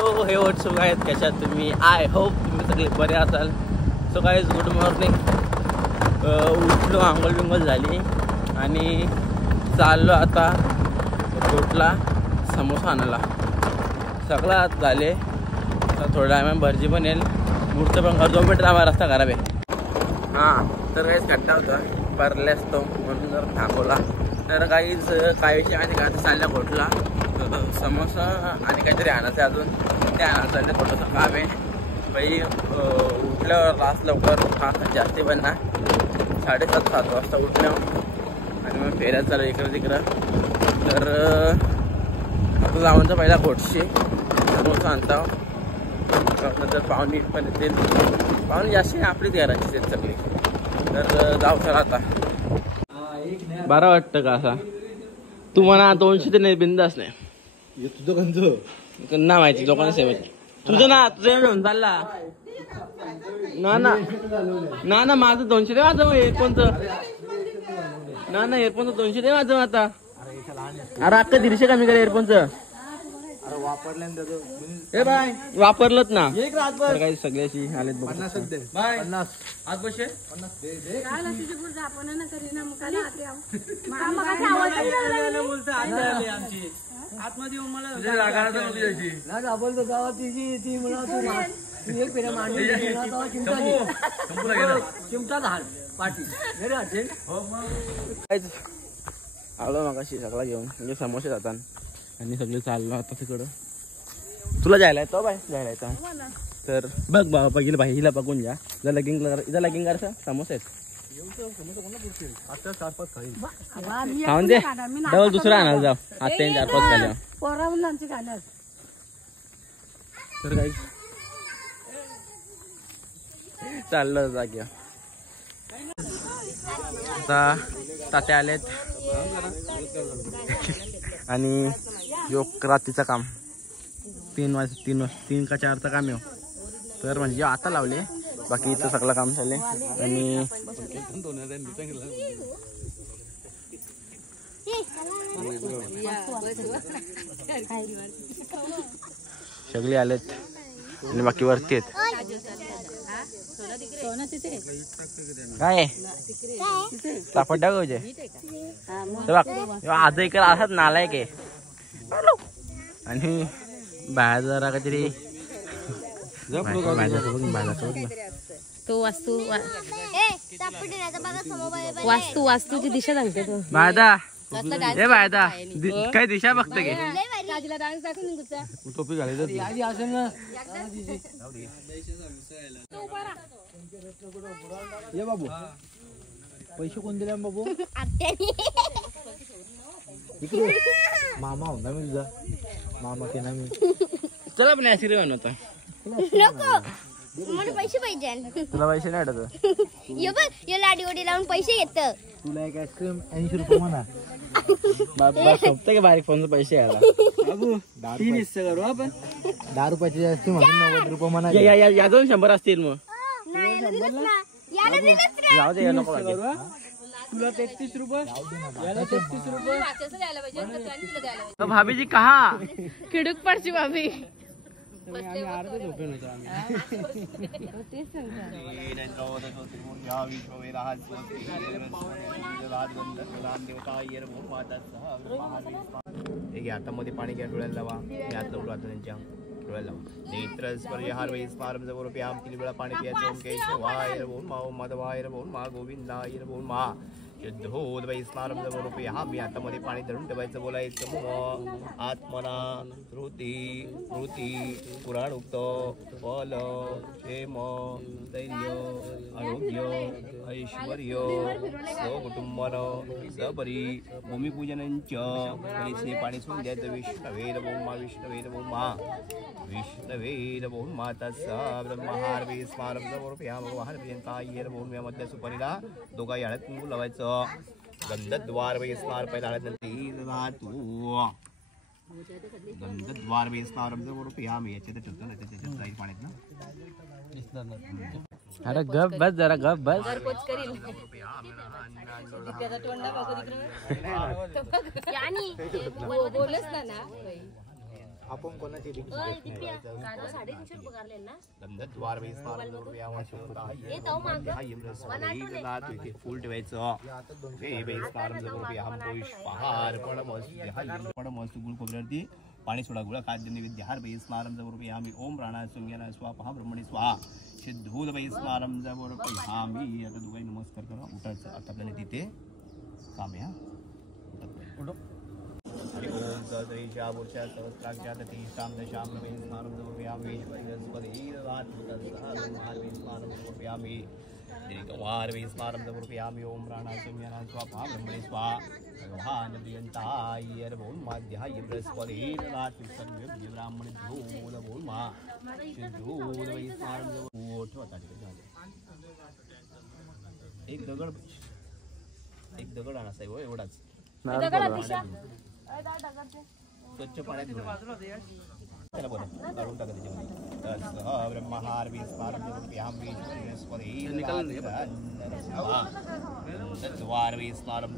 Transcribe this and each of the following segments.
So हे WhatsApp आहेत कशात तुम्ही. आय होप तुम्ही सगळे बरे असाल. So guys good morning. उठलो, आंघोळ बिंघोळ झाली आणि चाललो आता रोडला समोसा आणायला. सगळं झाले. थोड्या टायमा भरजी बनेल. पुढचं पण घर 2 मीटर आम्हाला रस्ता खराब आहे. हां तर काहीच खड्डा होता भरले असतो म्हणून जर थांबवला. तर काहीच काय विषय आणि काय चालल्या घोटला समोसा आणि काहीतरी आणायचं अजून ते आणायचं चाललं. थोडंसं काम आहे बाई. उठल्यावर रास लवकर खास जास्ती पण ना 7:30-7 वाजता उठल्यावर आणि मग फेऱ्यात चालू इकडं तिकडं. तर आता जाऊनचा पहिला घोटशी समोसा आणता. नंतर पाहुणे पण येतील. पाहुणे जास्त आपलीच घराची आहेत सगळी. तर जाऊ सर आता. बरं वाटतं का असा तू म्हणा 200 ते नाही बिंदास नाही. तुझं कंच ना माहिती लोकांना सेवेत तुझं ना तुझं घेऊन चालला ना ना ना ना माझं 200 दे माझं एअरफोनचं. ना ना एअरफोनचं 200 दे माझं आता. अरे अक्का 150 कमी कर एअरफोनचं. ए बाय वापरलंच ना काही सगळ्याशी आलेत. 50 आज पैसे 50 आतमध्ये येऊन मला आलो मगाशी सगळा घेऊन म्हणजे समोसे जातात आणि सगळे चाललो आता तिकडं. तुला जायला येतो बाय जायला येतो तर बघ बाबा बघील भाई हिला बघून जा. इथं लगीन करायचं समोसे आहेत खाऊन दे. डबल दुसरा आणायला जाऊ आता 4-5 खाल्या. तर काही चाललं जाग्या. आता तात्या आलेत आणि योग रात्रीचं काम 3 का 4चं काम आहे. तर म्हणजे आता लावले बाकी इथं सगळं काम झाले आणि सगळे आलेत आणि बाकी वरती आहेत. काय सापड टाकवचे आज इकडे असत नालायक आहे. आणि बाहेर जरा काहीतरी तो वास्तूची दिशा सांगते तो. बायदा ए बायदा काय दिशा बघत गे टोपी घालायचं बाबू. पैसे कोण दिले बाबू. मामा होता मी तुझा मामा के ना मी. चला पण आशीर्वाद होता. मला पैसे पाहिजे. तुला पैसे नाही वाटत. लाडी ओडी लावून पैसे घेत. तुला एक आईस्क्रीम 80 रुपये म्हणा. सोपतं का बारीक फोनचे पैसे यायला. बाबू 3 हिस्से करू आपण. 10 रुपयाची आईस्क्रीम 90 रुपये म्हणा. या 100 असतील मग जाऊ दे नको. तुला 33 रुपये याला 33 रुपये. भाभी जी कहा खिडूक पडची भाभी. हातामध्ये पाणी घ्या डोळ्याला लावा. मी हात लावलो आता त्यांच्या डोळ्याला लावा. नेत्र स्पर्श हार वैस पारम जवळ आम 3 वेळा पाणी प्यायचं. ओम केशवाय बोल मा ओम माधवाय बोल मा गोविंदाय बोल मा शुद्धोद वै स्नारम जवळ हा. मी हातामध्ये पाणी धरून ठेवायचं. बोलायचं मम आत्मना श्रुती स्मृती पुराणोक्त फल क्षेम धैर्य आरोग्य ऐश्वर्य स्वकुटुंबन सपरी भूमिपूजनंच. गणेशने पाणी सोडून द्यायचं. विष्णवेद बोल मा विष्णवेद बोल मा विष्णवेद बोल मा तस्सा ब्रह्महार वै स्मारम जवळ ह्या भगवान पर्यंत येर बोल या मधल्या सुपारीला दोघा याळ्यात कुंकू लावायचं. गंधद्वार वै स्नार पहिला हळद राहतो. गंधद्वार वै स्नार जवळ ह्या मी याच्यात ठेवतो ना त्याच्यात जाईल पाण्यात ना. अरे गप बस जरा गप बस. आपण कोणाची फुल ठेवायचं गुळ खोबऱ्यावरती पाणी सोडा गुळा खाद्य नैवेद्य हार बाई स्मारम जवळमी ओम प्राणा संज्ञाना स्वाहा ब्रह्मणी स्वाहा सिद्धूत बाई स्मारम जवळमी. आता दोघांनी नमस्कार करा उठायचं. आता आपल्याला तिथे काम आहे. उठो. हरि ओम सहस्रेशा पुरुषा सहस्राक्षा ततीशाम दशाम बाई स्मारम जवळमी स्वाहा वार वे स्मारम समर्पयामि. ओम प्राणा संज्ञाना स्वाहा ब्रह्मणे स्वाहा भगवान प्रियंतायर बोल माध्याय बृहस्पति रात्रि ब्राह्मण धूल बोल मा सिद्धूल वे स्मारम ओठ एक दगड आणा साहेब एवढाच स्वच्छ पाण्यात त्याला बोला काढून टाका त्याच्यामध्ये. ब्रह्महार वीज पारम द्वार वीज पारम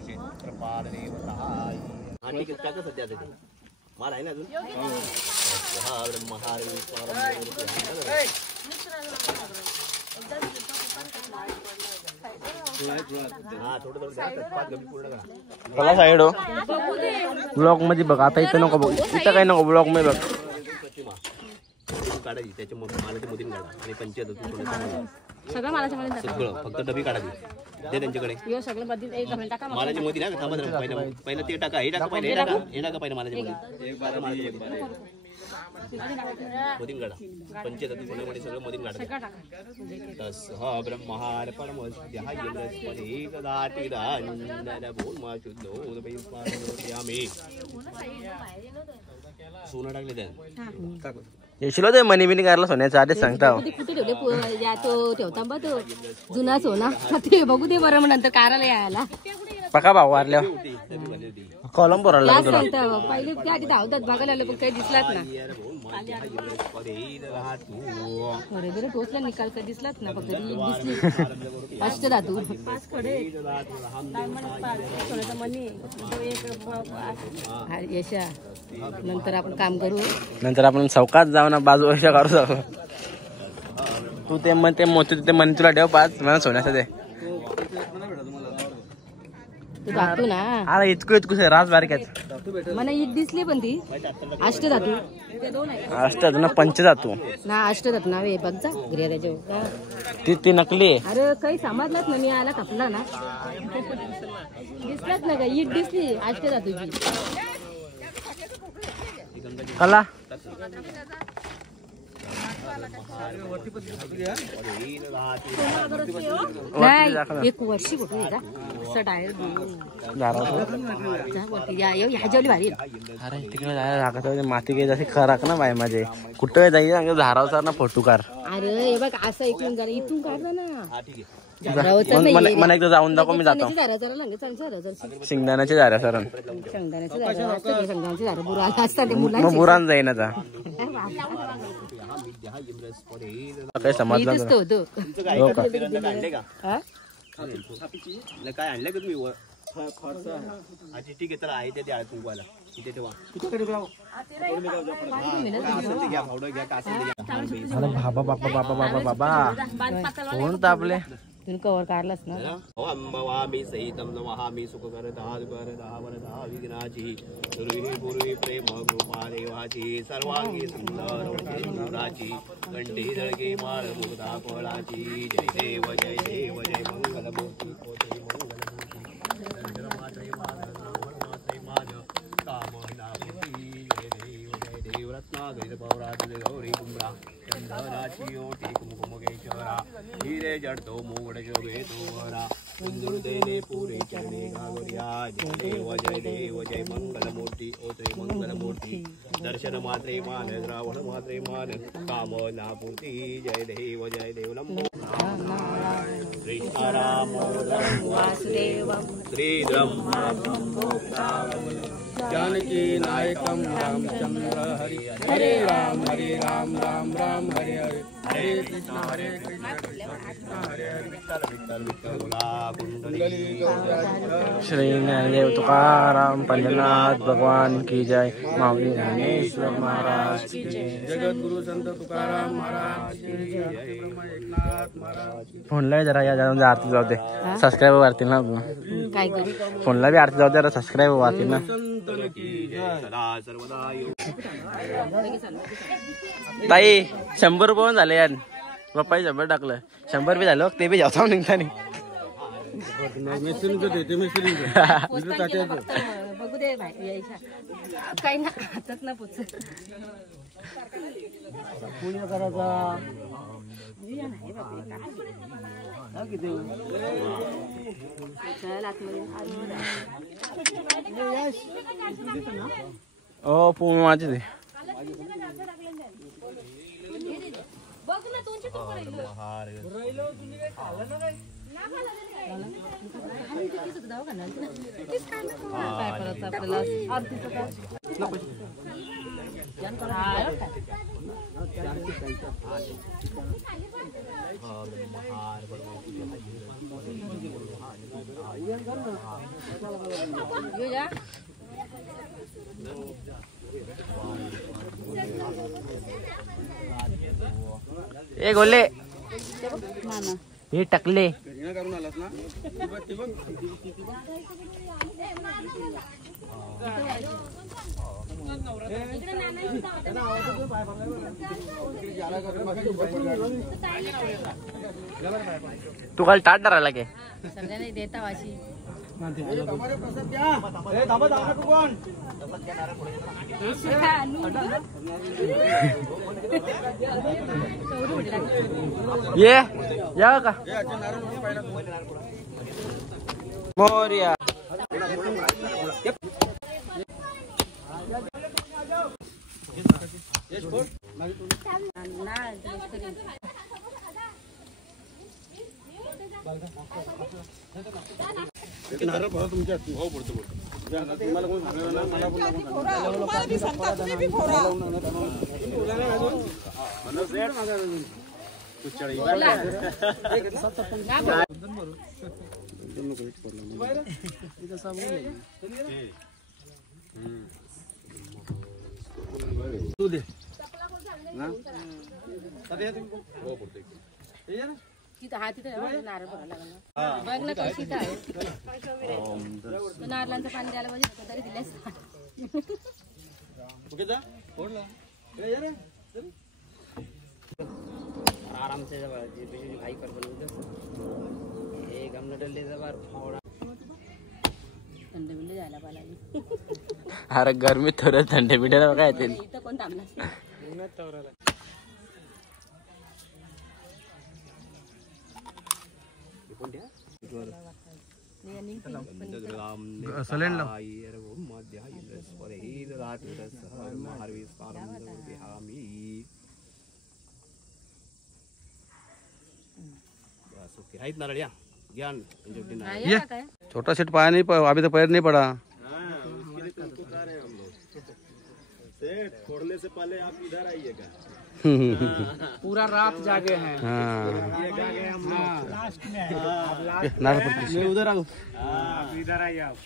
क्षेत्रपाल देवता सध्या मला आहे ना अजून. ब्रह्महार वीज चला साईड हो ब्लॉक मध्ये बघ. आता इथं नको बघ, इथं काही नको ब्लॉक मध्ये बघ. काढायची त्याच्या मालाच्या मोदीन काढा आणि पंचायत सगळं मला सगळं फक्त डबी काढायची ते त्यांच्याकडे सगळं मालाची मोदी ना पहिलं ते टाका हे टाका पहिले हे टाका पहिले मालाची मोदी मोदीन काढा पंचायत कोणामध्ये सगळं मोदीन काढा. तस हा ब्रह्महार परमस्त्य सोनं टाकले त्या येशील ते मनी बिनी करायला सोन्याच्या आधीच सांगता. कुठे ठेवले तो ठेवता बा तो जुना सोना ते बघू दे बरं. नंतर काराला यायला पका भाऊ वारल्यावर कॉलम भरायला पहिले त्या आधी धावतात बघायला आलो पण काही दिसलाच ना. बरे टोचला निकाल काही दिसलाच ना. फक्त दिसली अष्टधातू यशा. नंतर आपण काम करू. नंतर आपण चौकात जाऊ ना बाजू अशा काढू जाऊ. तू ते म्हणते मोती तिथे म्हणे तुला ठेव 5 मला सोन्याचं दे. धातू ना अरे इतकं राज बारीक मला एक दिसली पण ती अष्टधातू असतात ना पंचधातू ना. अष्टधातू नावे बघ जा त्याच्या ती नकली आहे. अरे काही समजलाच ना. मी आला कापला ना दिसलाच ना का ईट दिसली अष्टधातूची. कला नाही एक वर्षी कुठे ह्याच्यावली भारी. अरे तिकडे जायला लागत माती काही जशी खराक ना बाय माझे कुठं जायचं धाराव सर ना फोटो कार. अरे हे बघ असं इथून जा इथून काढला ना. मला एकदा जाऊन दाखव मी जातो. शेंगदाण्याचे झाऱ्या सर शेंगदाण्याचे झाडं बुरा असतात मग बुरान जाईन आता. काय समजलं काय आणलं का तुम्ही ठीक आहे तर आहे ते द्या तुम्हाला इथे ठेवा. बाबा बाबा बाबा बाबा बाबा कोण तापले कवर काढलास ना. अंबवामी सहितम नवहामी सुखकरदा दुःखरदा वरदा विघ्नाची गुरुही प्रेम कृपा देवाची सर्वांगी सुंदर मुराची कंठी जळके माळ मुग्धा कोळाची. जय देव जय देव जय मंगलमूर्ती पोते मंगलमूर्ती कामनापूर्ती. जय देव रत्नागिरी पौराती गौरी कुमरा चंदनाची ओटी कुमकुम केशरा हिरे जडतो मोगड शोभे तोरा सिंदूर देने पुरे चरणे गागोरिया. जय देव जय मंगलमूर्ती ओते मंगलमूर्ती. दर्शन मात्रे मान श्रावण मात्रे मान कामनापूर्ती. जय देव लंबो कृष्ण राम श्रीधरम जानकी नायकम रामचंद्र हरि हरे राम राम राम हरे हरे श्री ज्ञानदेव तुकाराम पंढरनाथ भगवान की जय. माऊली ज्ञानेश्वर महाराज की जय. जगद्गुरु संत तुकाराम महाराज की जय. एकनाथ महाराज. फोनला जरा या जाऊन आरती जाऊ दे. सबस्क्राईबर वाढतील ना. काय करू फोनला बी आरती जाऊ दे. सबस्क्राईबर वाढतील ना. ताई 100 रुपये पण झाले यार. पप्पा 100 टाकलं. 100 बी झालं ते बी जाऊ निघता नाही. बघू दे काही ना हातात ना पुच पूजा करायचा. चल आतमध्ये ओ पूर्ण माझी ते बघ ना तुमची ए गोले हे टकले. तू काल टाट राहिला के सगळ्यांना देता वाशी ये या का मोर्या. तू दे तिथं हा तिथं नारळ भरायला लागला. बघ ना कशी आहे नारळांचं पाणी द्यायला पाहिजे तरी दिल्यास. आराम से भाई कर एक हमने डले जबर फावड़ा थंड बिंड जायला पाहिजे. अरे गरमी थोडं थंड बिंड काय येते. इथं कोण थांबला सलेंड लाव. आहेत नारळ या ज्ञान ये छोटा सेट पाया नहीं अभी तो पैर नहीं पड़ा. छोड़ने से पहले आप इधर आइएगा. पूरा रात जागे हैं. मैं उधर आऊँ. इधर आइए आप.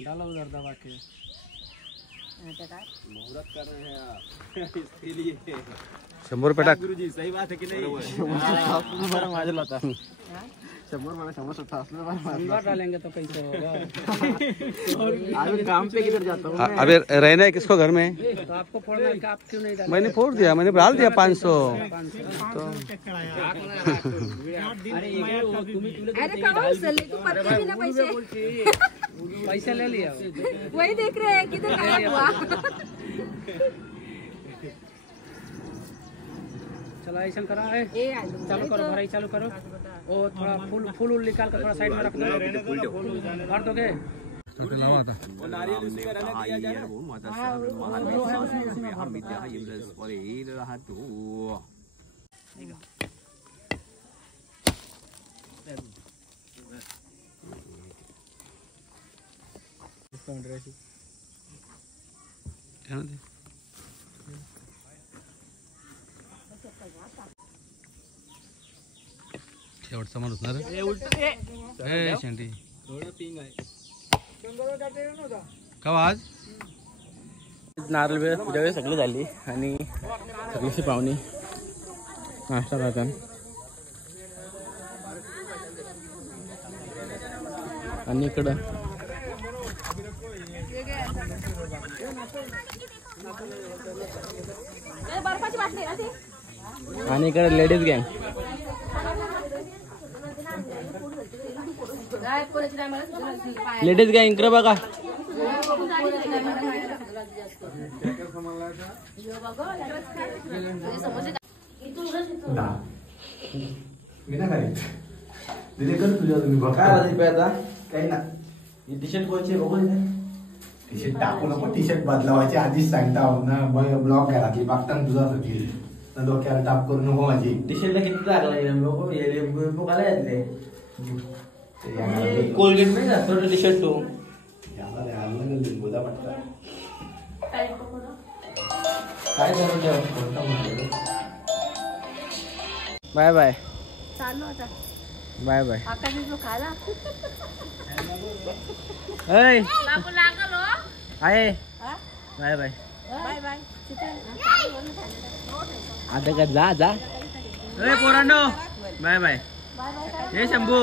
डालो उधर दबा के. मुहूर्त कर रहे हैं आप इसके लिए. 100 रुपये टाक. गुरुजी सही बात है कि नहीं. माझ्या होता 100 मला 100 डालेंगे तो कैसे होगा. अभी काम पे किधर जाता हूँ. अबे रहना है किसको घर में. तो आपको फोड़ना है, आप क्यों नहीं डाले. मैंने फोड़ दिया. मैंने डाल दिया 500. अरे कहाँ उचलले तू पत्ते भी ना पैसे. पैसे ले लिया. वही देख रहे हैं किधर गायब हुआ. चला ऐसा करा है. चालू करो भराई चालू करो. वो थोड़ा फूल फूल निकाल कर थोड़ा साइड में रख दो. भर दोगे. लावा आता. शेवट समोर होणार शेंटी का आज नारळ वेळ पूजा वेळ सगळी झाली आणि सगळीशी पाहुणी नाश्ता करतात आणि इकडं आणि इकडे लेडीज गँग लेडीज गँग इकडे बघा काही ना टी शर्ट कोणचे बघू टी शर्ट टाकू नको टी शर्ट बदलावायचे आधीच सांगता ना ब्लॉक घरातली बघताना तुझ्यासाठी डोक्याला टाप करू नको माझी टी शर्टला किती लागला कोलगेट नाही का थोडं टी शर्ट तू काय करून बाय बाय चालू आता बाय बाय आकाशी जो खाला आहे बाय बाय बाय बाय आता का जा जा पोरांनो बाय बाय हे शंभू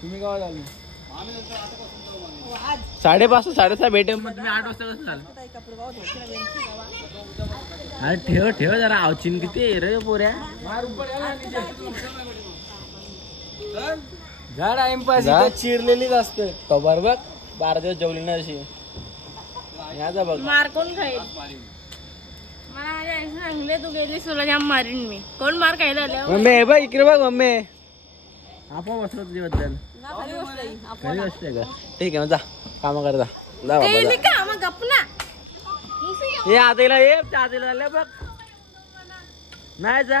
तुम्ही केव्हा झालं 5:30 6:30 भेटे मग तुम्ही 8 वाजता कसं झालं अरे ठेव ठेव जरा आवचिन किती रे पोऱ्या जा टाइमपास चिरलेलीच असते खबर बघ 12 दिवस जेवली ना अशी याचा बघ मार कोण खाईल मला माझ्या आईने सांगितले तू गेलीस तुला जाम मारीन मी कोण मार खायला आल्या मम्मी बघ इकडे बघ मम्मी आपण बसलो तुझ्याबद्दल खरी असते का ठीक आहे मग जा काम कर जा ये आतेला ये आतेला झालं बघ नाही जा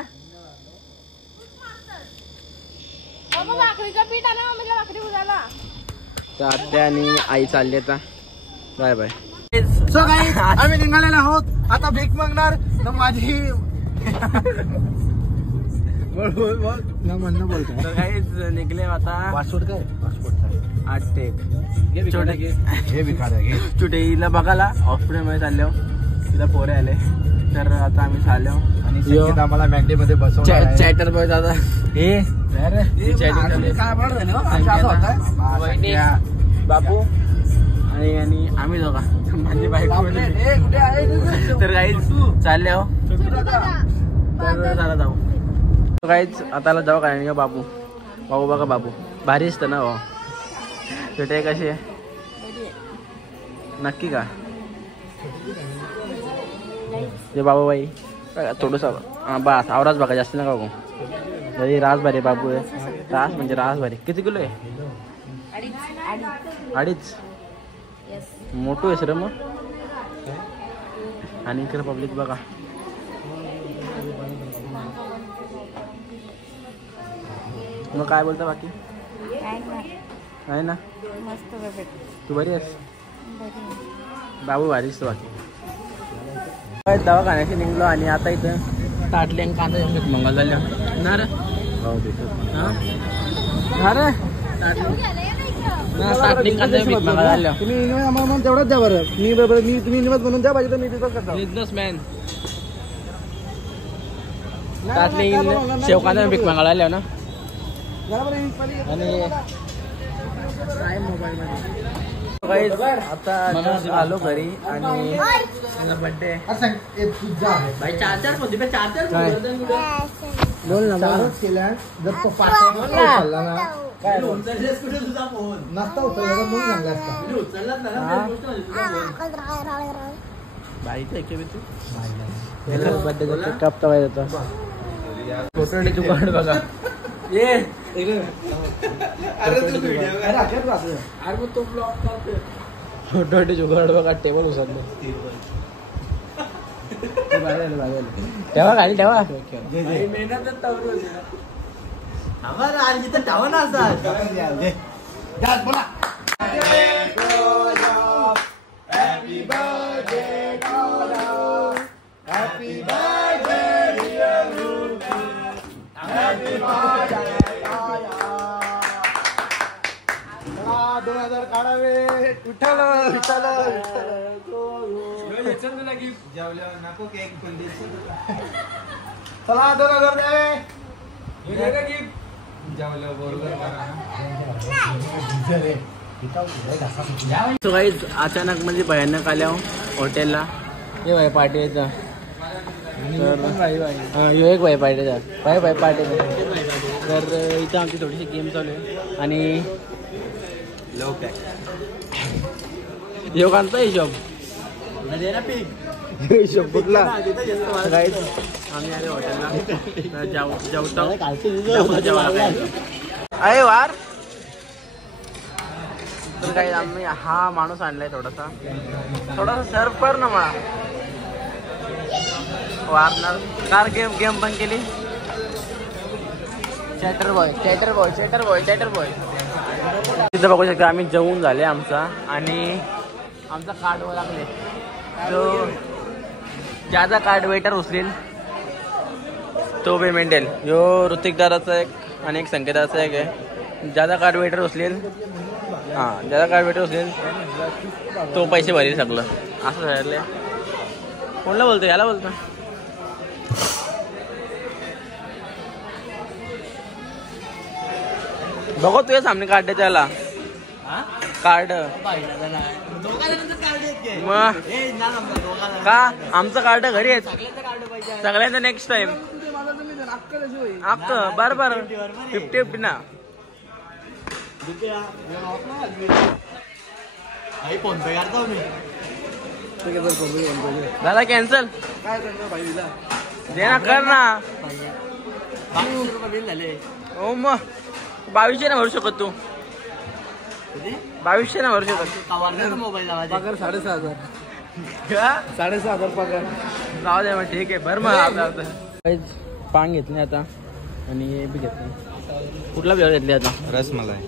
भाकरीचा पीठ आला मम्मीला भाकरी उद्याला आत्या आणि आई चालली आता बाय बाय सो काही आम्ही निघालेलो आहोत आता भीक मागणार तर माझी म्हणणं बोलतो काहीच निघले आता पासपोर्ट काय पासपोर्ट 8 टेक छोटे हे भिकार घे छोटे हिला बघायला हॉस्पिटलमध्ये चाललो तिला पोरे आले तर आता आम्ही चाललो आणि संगीत आम्हाला मॅन्डे मध्ये बसवलं चॅटर बॉय दादा हे बापू आणि आम्ही दोघा माझी बायको तर काहीच चालले हो तर चला जाऊ काहीच आता जाऊ काय बाबू बाबू बघा बाबू भारी असतं ना हो छोटे कशी आहे नक्की का जे बाबूबाई थोडंसं बस आवराच बघा जास्त नका बघू जरी रास भारी बाबू आहे रास म्हणजे रास भारी किती किलो आहे 2.5 मोठं आहे सर मग आणि इकडे पब्लिक बघा मग काय बोलता बाकी आहे ना मस्त तू बरी आहेस बाबू भारीच तो बाकी दवाखान्याशी निघलो आणि आता इथं ताटले आणि कांदा मंगल झाल्या ना रे ताटली कांदा मंगल झाल्या तुम्ही आम्हाला तेवढंच द्या बरं मी तुम्ही निवत म्हणून द्या पाहिजे तर मी तिथंच करतो बिझनेसमॅन ताटली शेव कांदा भीक मंगल आल्या ना आणि काय मोबाईल मध्ये आता आलो घरी आणि बर्थडे भाई 4 होती 4 बोल ना चारच केल्या जर तो 5 उचलला ना काय नसता उचलला तर म्हणून सांगला असता उचललाच ना बाईचं एक तू बर्थडे केक कापता पाहिजे होता फोटो जुगाड बघा ये अरे मग तो ब्लॉक करते छोटे जुगाड बघा टेबल उचललं ठेवा गाडी ठेवा मेहनत आम्हाला आज इथं ठेवा ना असं बोला हॅपी बर्थडे चला 2000 द्यावे. सो गाईज अचानक म्हणजे भयानक आल्या हॉटेलला हे भाई पार्टीचा तर यो एक भाई पार्टीचा भाई पार्टीचा तर इथं आमची थोडीशी गेम चालू आहे आणि योगांचा हिशोब हिशोब कुठला गाईज आम्ही आले हॉटेलला जेवता अरे वार तर काही आम्ही हा माणूस आणलाय थोडासा सर्व कर ना मला वारणार कार गेम पण केली चॅटर बॉय तिथं बघू शकता आम्ही जेवून झाले आमचा आणि आमचा कार्ड वर लागले जो ज्याचा कार्ड वेटर उचलेल तो पेमेंट येईल यो ऋतिकदाराचा एक आणि एक संकेताचा एक आहे ज्याचा कार्ड वेटर उचलेल ज्याचा कार्ड वेटर उचलेल तो पैसे भरेल सगळं असं झालं कोणला बोलतो याला बोलतो बघो तुझ्या सामने कार्ड त्याला कार्ड मग का आमचं कार्ड घरी आहे सगळ्यांचं नेक्स्ट टाइम बरं 50-50 ना दादा कॅन्सल दे ना कर ना हो मग 2200 ना भरू शकत तू 2200 ना भरू शकत मोबाईल पगार 6,500 पगार जाऊ दे मग ठीक आहे भर मग पान घेतले आता आणि हे बी घेतलं कुठला फ्लेवर घेतले आता रसमलाई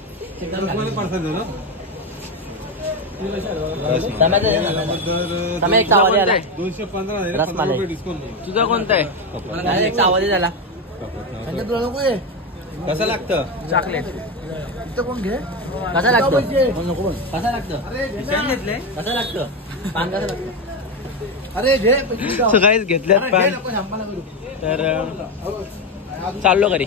तुझा कोणता आहे एक आवाज झाला कसं लागतं चॉकलेट कोण घे कसा लागतं नको कसा लागतं घेतले कसं लागतं पान कसं लागतं अरे घे सगळ्याच घेतल्यात पान तर चाललो घरी